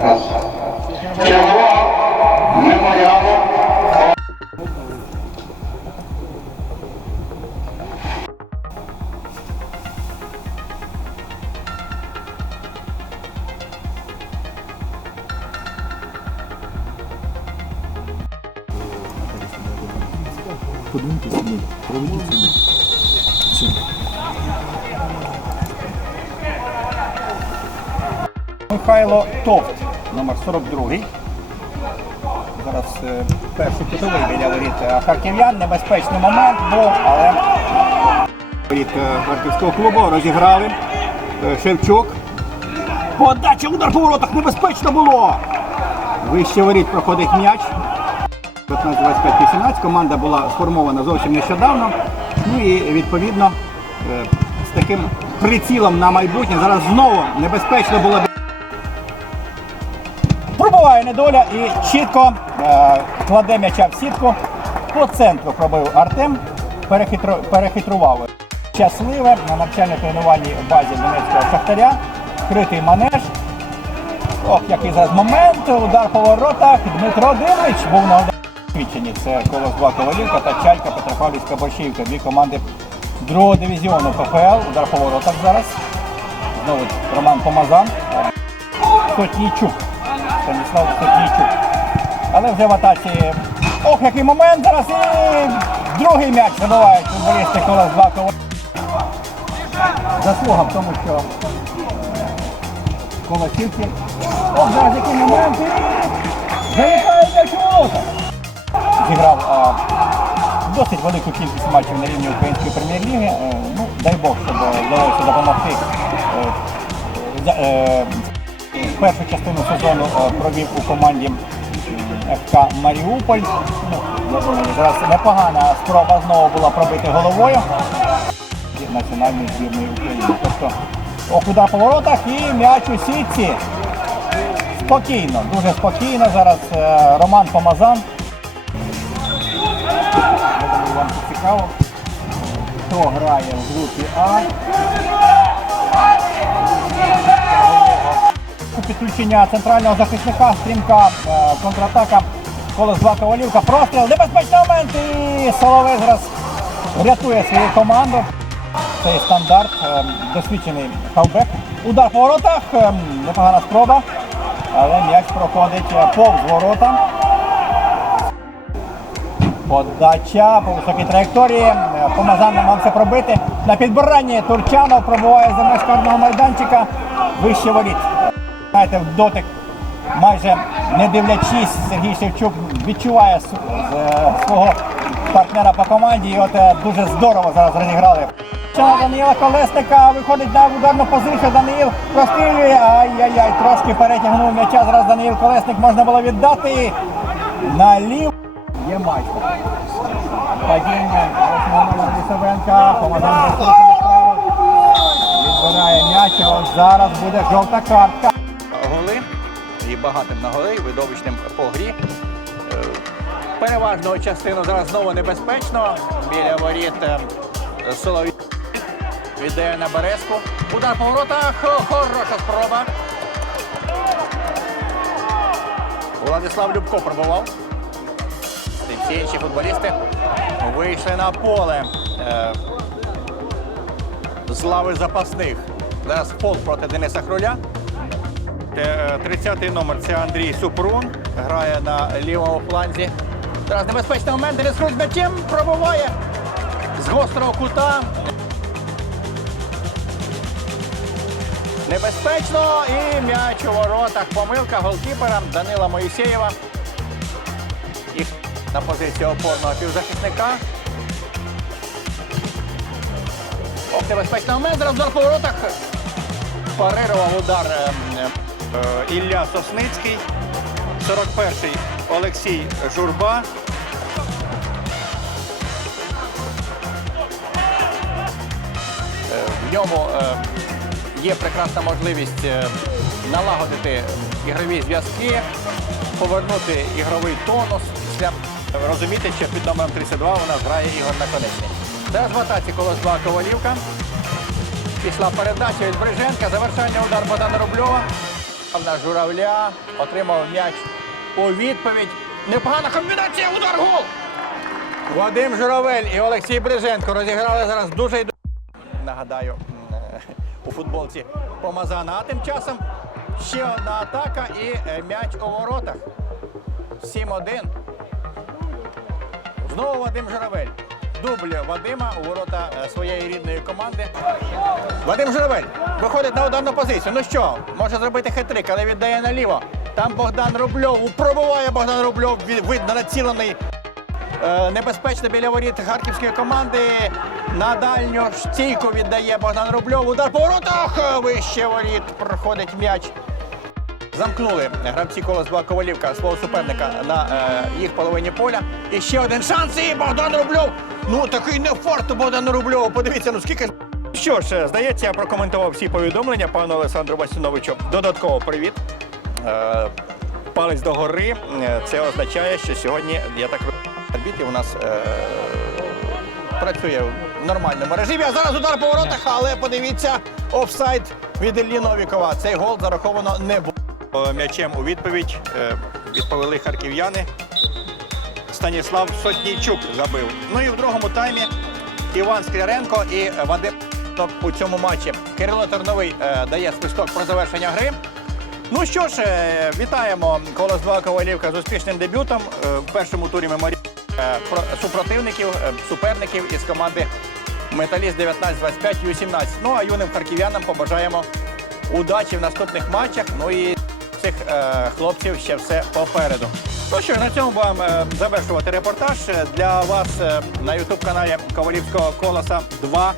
Раз. Подумайте собі, проведіть собі. Все. Михайло Товт, номер 42. Зараз е, перший кутовий біля воріт е, харків'ян. Небезпечний момент був, але воріт е, харківського клубу розіграли. Шевчук. Подача, удар по воротах, небезпечно було. Вище воріт проходить м'яч. 15-25-18. Команда була сформована зовсім нещодавно. Ну і відповідно е, з таким прицілом на майбутнє. Зараз знову небезпечно було. Пробиває недоля і чітко е, кладе м'яча в сітку. По центру пробив Артем, перехитро, перехитрував. Щасливе на навчально-тренувальній базі Донецького Шахтаря. Критий манеж. Ох, який зараз момент. Удар по воротах. Дмитро Димич був на свідченні. Це колос 2 Ковалівка та Чайка Петропавлівська Борщівка. Дві команди другого дивізіону ПФЛ. Удар по воротах зараз. Знову Роман Помазан. Сотнійчук. Станіслав Сотнійчук. Але вже в атаці. Ох, який момент зараз і другий м'яч забивають футболісти колос 2 Ковалівка. Заслуга в тому, що е, Ох, зараз який момент. і Залітає м'яч у. Зіграв а, досить велику кількість матчів на рівні української прем'єр-ліги. Е, ну, дай Бог, щоб е, вдалося допомогти. Е, е, першу частину сезону е, провів у команді ФК Маріуполь. Ну, зараз непогана спроба знову була пробити головою національної збірної України. Тобто ох, удар по і м'яч у сітці. Спокійно, дуже спокійно. Зараз е, Роман Помазан. Я думаю, вам це цікаво. Хто грає в групі А? Підключення центрального захисника, стрімка, е, контратака, колос 2 ковалівка, простріл, небезпечний момент і Соловей зараз рятує свою команду. Цей стандарт, е, досвідчений хавбек. Удар по воротах, е, непогана спроба, але м'яч проходить повз ворота. Подача по високій траєкторії. Е, Помазан намагався пробити. На підбиранні Турчанов пробуває за меж майданчика. Вище воріт. Знаєте, в дотик майже не дивлячись, Сергій Шевчук відчуває е, свого партнера по команді. І от е, дуже здорово зараз розіграли. Даніла Колесника виходить на ударну позицію. Даниїл прострілює. Ай-яй-яй, трошки перетягнув м'яча. Зараз Даниїл Колесник можна було віддати. Налів. Є майстер. Падіння Олександра Лісовенка. Високий. Відбирає м'яч. а От зараз буде жовта картка. Голи. І багатим на голи, видовищним по грі. Е, Переважну частину зараз знову небезпечно. Біля воріт е, Соловій віддає на Березку. Удар по воротах. Хороша спроба. Владислав Любко пробував. Всі інші футболісти вийшли на поле е, з лави запасних. Зараз фол проти Дениса Хруля. Е, 30-й номер це Андрій Супрун. Грає на лівому фланзі. Зараз небезпечний момент. Денис Хруль з м'ячем пробуває з гострого кута. Небезпечно і м'яч у воротах. Помилка голкіпера Данила Моїсеєва. На позиції опорного півзахисника. Ох, небезпечний момент. Зараз удар по воротах. Парирував удар е, е, Ілля Сосницький. 41-й Олексій Журба. Е, В ньому є прекрасна можливість налагодити ігрові зв'язки, повернути ігровий тонус. Після розуміти, що під номером 32 у нас грає Ігор Наконечний. Зараз в атаці колос 2 Ковалівка. Пішла передача від Бриженка. Завершальний удар Богдана Рубльова. На журавля отримав м'яч у відповідь. Непогана комбінація, удар гол! Вадим Журавель і Олексій Бриженко розіграли зараз дуже Нагадаю, е, у футболці Помазана. А тим часом ще одна атака і е, м'яч у воротах. 7-1. Знову Вадим Журавель. Дубль Вадима у ворота е, своєї рідної команди. Вадим Журавель виходить на ударну позицію. Ну що, може зробити хитрик, але віддає наліво. Там Богдан Рубльов. Пробиває Богдан Рубльов. Видно націлений е, небезпечно біля воріт харківської команди. На дальню стійку віддає Богдан Рубльов. Удар по воротах. Вище воріт проходить м'яч. Замкнули гравці колос 2 Ковалівка свого суперника на е, їх половині поля. І ще один шанс. І Богдан Рубльов. Ну такий не фарт у Богдану Рубльову. Подивіться, ну скільки. Що ж, здається, я прокоментував всі повідомлення пану Олександру Васюновичу. Додатково привіт. Е, палець до гори. Е, Це означає, що сьогодні, я так розумію, арбітр у нас е, працює в нормальному режимі. А зараз удар по воротах, але подивіться, офсайд від Іллі Новікова. Цей гол зараховано не було. М'ячем у відповідь е, відповіли харків'яни. Станіслав Сотнійчук забив. Ну і в другому таймі Іван Скляренко і Вадим у цьому матчі. Кирило Терновий е, дає свисток про завершення гри. Ну що ж, е, вітаємо Колос 2 Ковалівка з успішним дебютом. В першому турі ми морі супротивників, суперників із команди Металіст 19-25 Ю-17. Ну а юним харків'янам побажаємо удачі в наступних матчах. Ну і цих е, хлопців ще все попереду. Ну що на цьому будемо е, завершувати репортаж для вас е, на ютуб каналі Ковалівського колоса 2.